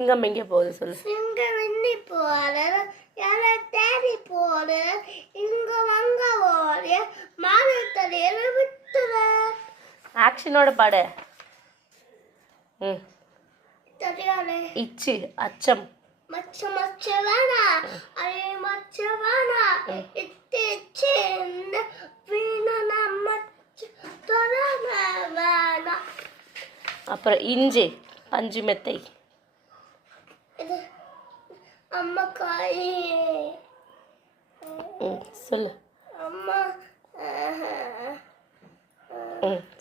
சிங்கம் எங்கே போகுது சொல்லு. சிங்கம் இன்னி போற யாரை தேடி போற இங்க வாங்க ஓட மாதத்தடியில விட்டுற. ஆக்ஷனோட பாடு. தெரியாதே. இச்சு அச்சம். மச்ச மச்ச வேணா அரே மச்ச வேணா இட்டு இச்சு வீணா மச்ச தொடாம வேணா. அப்புறம் இஞ்சி பஞ்சு மெத்தை. இது அம்மா காய். சொல்லு. அம்மா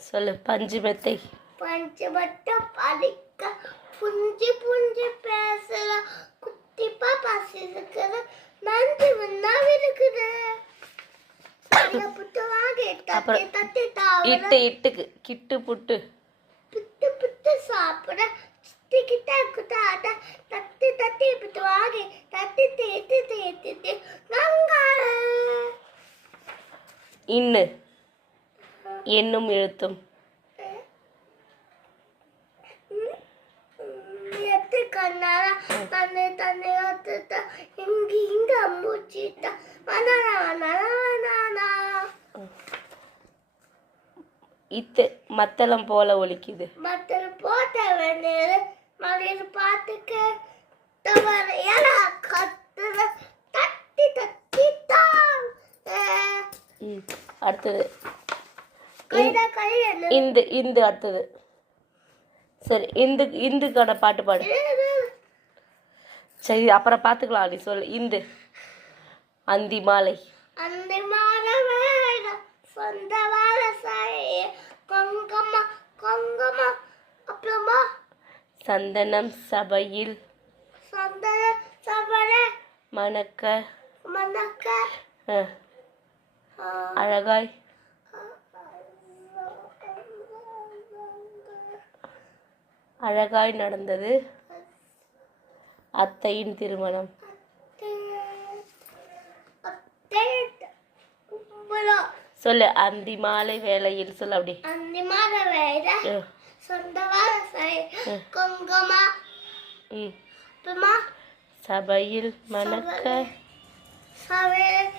சொல்லு. பஞ்சு மெத்தை. பஞ்சு மட்டும் படிக்க புஞ்சி புஞ்சி பேசல குட்டி பாப்பா சிரிக்கிற நன்றி வந்தா இருக்குது. புட்டு வாங்கி தட்டி தட்டி தாவ இட்டு இட்டுக்கு கிட்டு புட்டு. புட்டு புட்டு சாப்பிட சிட்டிக்கிட்ட குட்டாட தட்டி தட்டி புட்டு வாங்கி தட்டி தேத்தி தேத்தி கங்காள. இன்னு என்னும் எழுத்தும். எத்து கண்ணால தன்னை தன்னை அத்துட்ட இங்க இங்க மூச்சிட்ட வனானா வனானா வனானா. இத்து மத்தளம் போல ஒலிக்குது. மத்தளம் போட்ட வேண்டியது மலையில பார்த்துக்க தவற எல கத்துற தட்டி தட்டி தான். அடுத்தது கையில இந்து இந்து. அடுத்தது சரி. இந்துக்கான பாட்டு பாடு. சரி அப்புறம் பார்த்துக்கலாம். நீ சொல்லு. இந்து அந்தி மாலை. அந்தி மாலை வேலை சொந்த வேலை செய்ய கொங்கம்மா கொங்கம்மா. அப்புறமா சந்தனம் சபையில் சந்தன சபல மணக்க மணக்க அழகாய் அழகாய் நடந்தது அத்தையின் திருமணம். சொல்லு. அந்தி மாலை வேளையில் சொல்லு. அப்படி அந்தி மாலை வேலை சொந்த வேலை செய்ய கொங்கம்மா. சபையில் மணக்க சபையில்